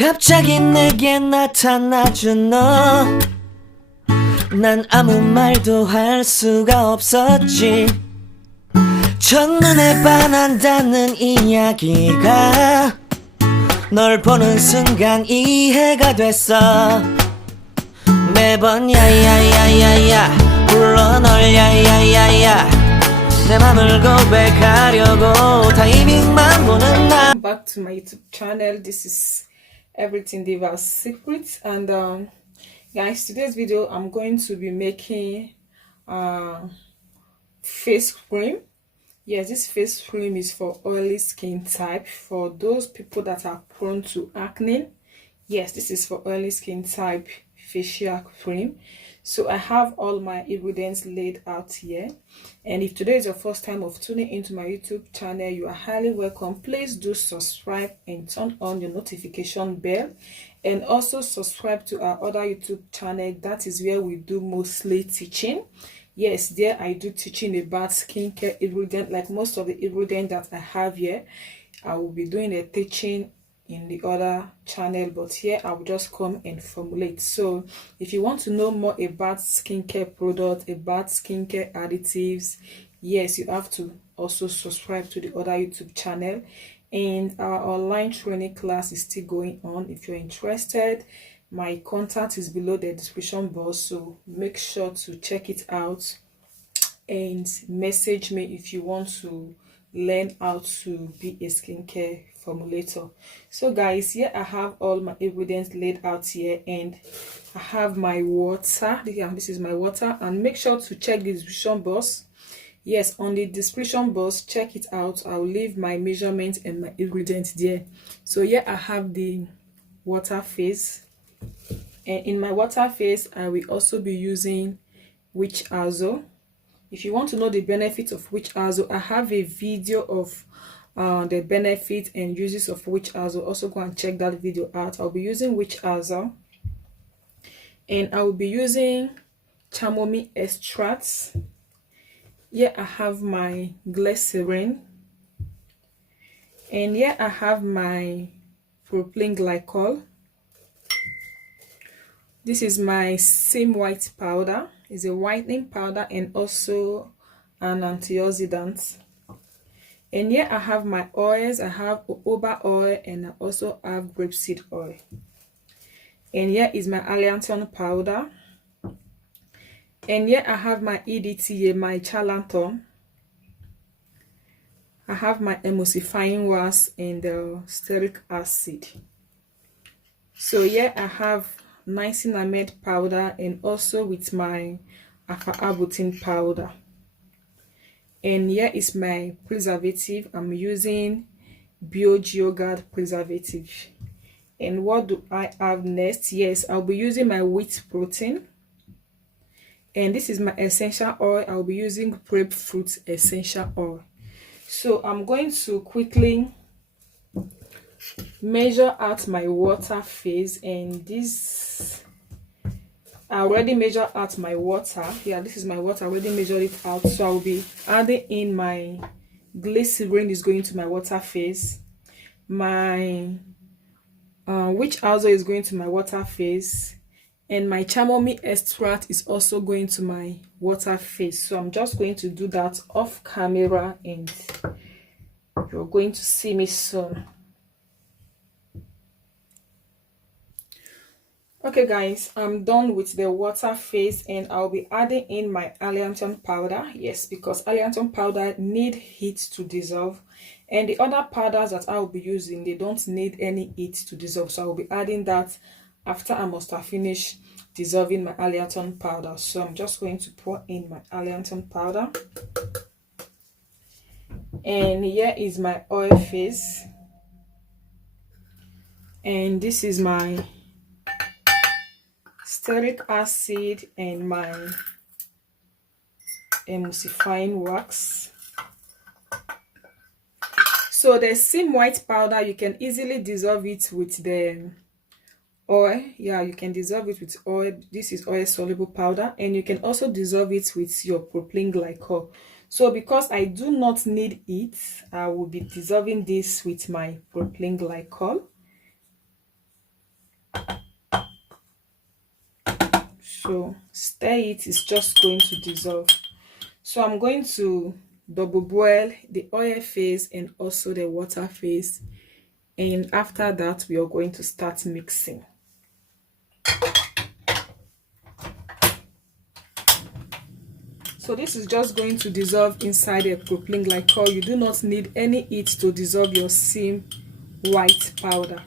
갑자기 내게 나타나준 너, 난 아무 말도 할 수가 없었지. 첫눈에 반한다는 이야기가 널 보는 순간 이해가 됐어. 매번 야야야야야 불러 널 야야야야, 내 맘을 고백하려고 타이밍만 보는 나. Back to my YouTube channel. This is Everything Diva's Secrets, and guys, today's video I'm going to be making face cream. Yes, this face cream is for oily skin type, for those people that are prone to acne. Yes, this is for oily skin type facial cream. So I have all my ingredients laid out here, and if today is your first time of tuning into my YouTube channel, you are highly welcome. Please do subscribe and turn on your notification bell, and also subscribe to our other YouTube channel. That is where we do mostly teaching. Yes, there I do teaching about skincare ingredient. Like most of the ingredients that I have here, I will be doing a teaching in the other channel, but here I will just come and formulate. So if you want to know more about skincare products, about skincare additives, yes, you have to also subscribe to the other YouTube channel. And our online training class is still going on. If you're interested, my contact is below the description box, so make sure to check it out and message me if you want to learn how to be a skincare formulator. So guys, here I have all my ingredients laid out here, and I have my water. This is my water, and make sure to check the description box. Yes, on the description box, check it out. I'll leave my measurements and my ingredients there. So here I have the water phase, and in my water phase I will also be using witch hazel. If you want to know the benefits of witch hazel, I have a video of the benefits and uses of witch hazel. Also go and check that video out. I'll be using witch hazel, and I will be using chamomile extracts. Here I have my glycerin, and here I have my proplyenglycol. This is my symwhite powder. It's a whitening powder and also an antioxidant. And here I have my oils. I have jojoba oil, and I also have grapeseed oil. And here is my allantoin powder. And here I have my EDTA, my chamomile. I have my emulsifying wax and the stearic acid. So here I have niacinamide powder, and also with my arbutin powder. And here is my preservative. I'm using jojoba preservative. And what do I have next? Yes, I'll be using my wheat protein, and this is my essential oil. I'll be using grapefruit essential oil. So I'm going to quickly measure out my water phase, and this I already measured out my water. Yeah, this is my water. I already measured it out. So I'll be adding in my glycerin is going to my water phase. My witch hazel is going to my water phase, and my chamomile extract is also going to my water phase. So I'm just going to do that off camera, and you're going to see me soon. Okay guys, I'm done with the water phase, and I'll be adding in my allantoin powder. Yes, because allantoin powder need heat to dissolve, and the other powders that I'll be using, they don't need any heat to dissolve. So I'll be adding that after I must have finished dissolving my allantoin powder. So I'm just going to pour in my allantoin powder, and here is my oil phase, and this is my stearic acid and my emulsifying wax. So the symwhite powder, you can easily dissolve it with the oil. Yeah, you can dissolve it with oil. This is oil soluble powder, and you can also dissolve it with your proplyenglycol. So because I do not need it, I will be dissolving this with my proplyenglycol. so stir it, it's just going to dissolve. So I'm going to double boil the oil phase and also the water phase, and after that we are going to start mixing. So this is just going to dissolve inside the proplyenglycol. You do not need any heat to dissolve your symwhite powder.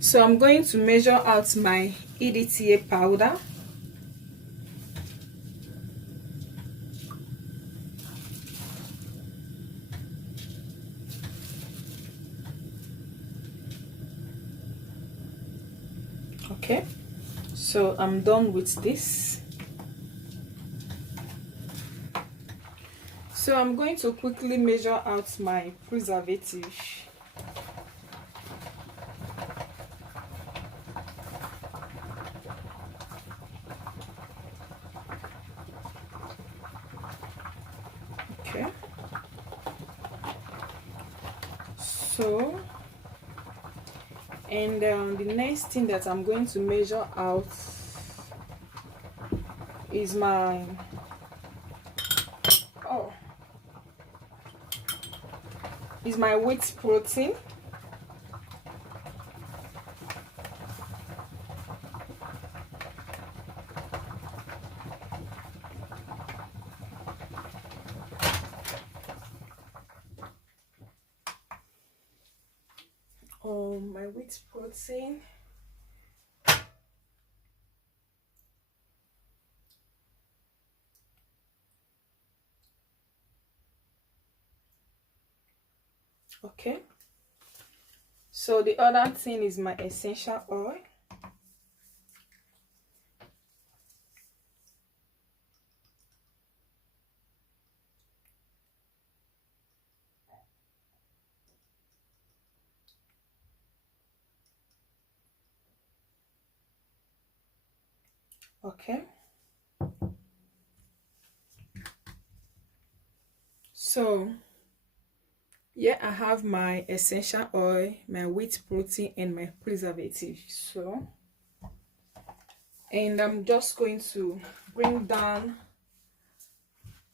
So I'm going to measure out my EDTA powder. Okay, so I'm done with this. So I'm going to quickly measure out my preservative. Okay, so and the next thing that I'm going to measure out is my wheat protein. My wheat protein. Okay, so the other thing is my essential oil. Okay, so yeah, I have my essential oil, my wheat protein, and my preservative. So, and I'm just going to bring down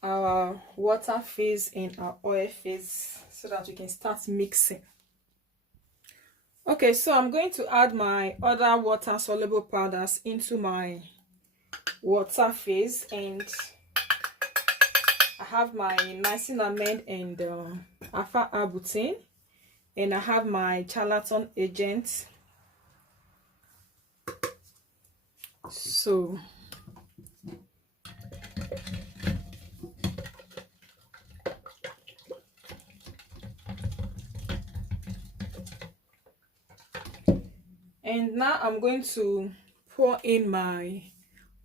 our water phase and our oil phase so that we can start mixing. Okay, so I'm going to add my other water soluble powders into my water phase, and I have my niacinamide and alpha arbutin, and I have my charlatan agent. So and now I'm going to pour in my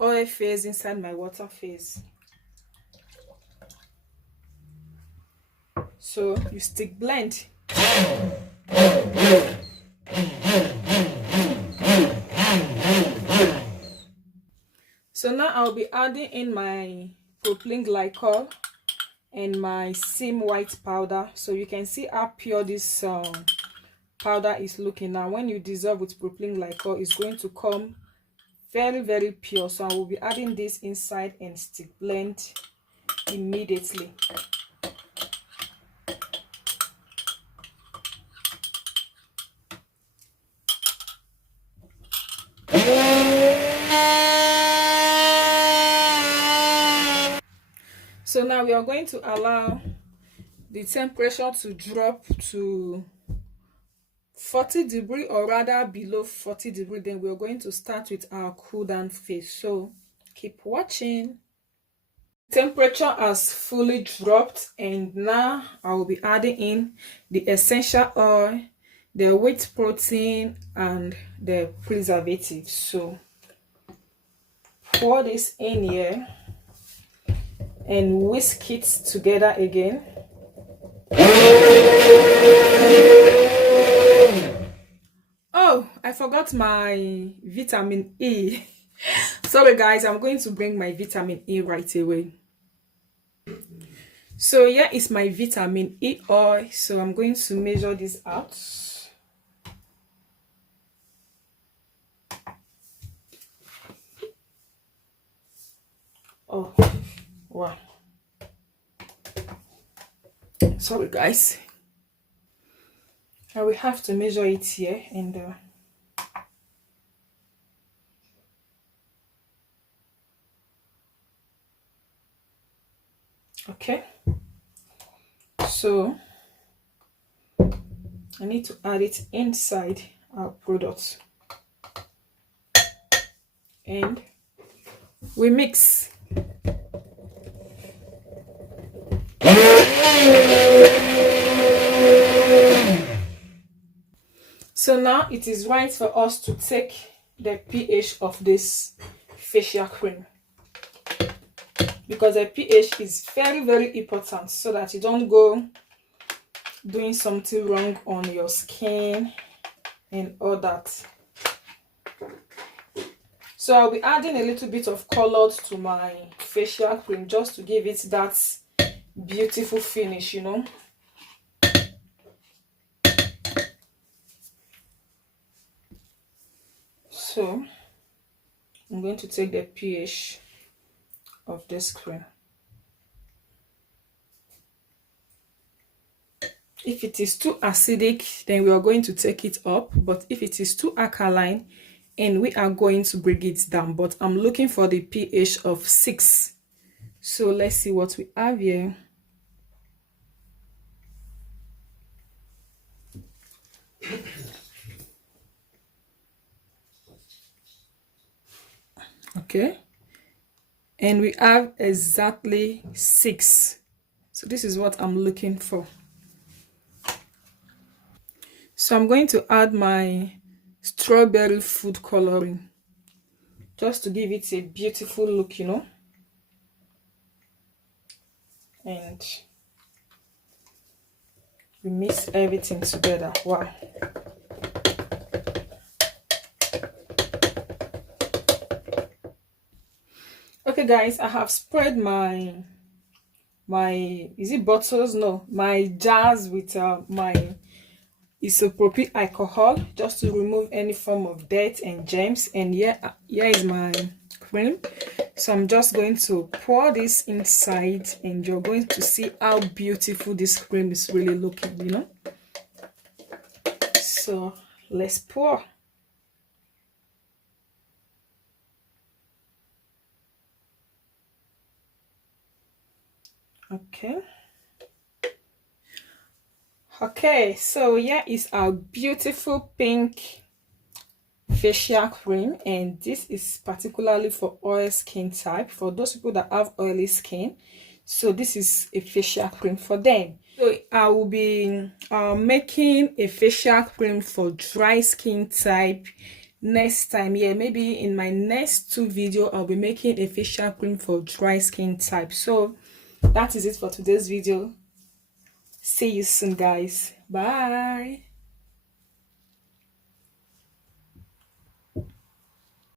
oil phase inside my water phase. So you stick blend. So now I'll be adding in my proplyenglycol and my symwhite powder. So you can see how pure this powder is looking now. When you dissolve with proplyenglycol, it's going to come very, very pure. So I will be adding this inside and stick blend immediately. So now we are going to allow the temperature to drop to 40 degrees, or rather below 40 degrees. Then we are going to start with our cool down phase. So keep watching. Temperature has fully dropped, and now I will be adding in the essential oil, the wheat protein, and the preservative. So pour this in here and whisk it together again. Oh, I forgot my vitamin E. Sorry guys, I'm going to bring my vitamin E right away. So here is my vitamin E oil. So I'm going to measure this out. Oh wow, sorry guys, I will have to measure it here and okay, so I need to add it inside our product and we mix. So now it is right for us to take the pH of this facial cream, because the pH is very, very important so that you don't go doing something wrong on your skin and all that. So I'll be adding a little bit of color to my facial cream just to give it that beautiful finish, you know. So I'm going to take the pH of this cream. If it is too acidic, then we are going to take it up, but if it is too alkaline, and we are going to bring it down. But I'm looking for the pH of 6. So let's see what we have here. Okay, and we have exactly 6. So this is what I'm looking for. So I'm going to add my strawberry food coloring just to give it a beautiful look, you know. And we mix everything together. Wow. Okay guys, I have spread my is it bottles? No, my jars with my isopropyl alcohol just to remove any form of dirt and germs. And here is my cream. So I'm just going to pour this inside and you're going to see how beautiful this cream is really looking, you know. So let's pour. Okay, so here is our beautiful pink facial cream, and this is particularly for oil skin type, for those people that have oily skin. So this is a facial cream for them. So I will be making a facial cream for dry skin type next time. Yeah, maybe in my next 2 videos I'll be making a facial cream for dry skin type. So that is it for today's video. See you soon guys. Bye.